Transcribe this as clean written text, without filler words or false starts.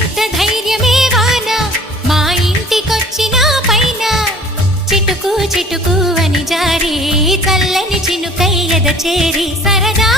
ఎంత ధైర్యమే వాన మా ఇంటికొచ్చిన పైన చిటుకు చిటుకు అని జారి చల్లని చినుకై ఎద చేరి సరదా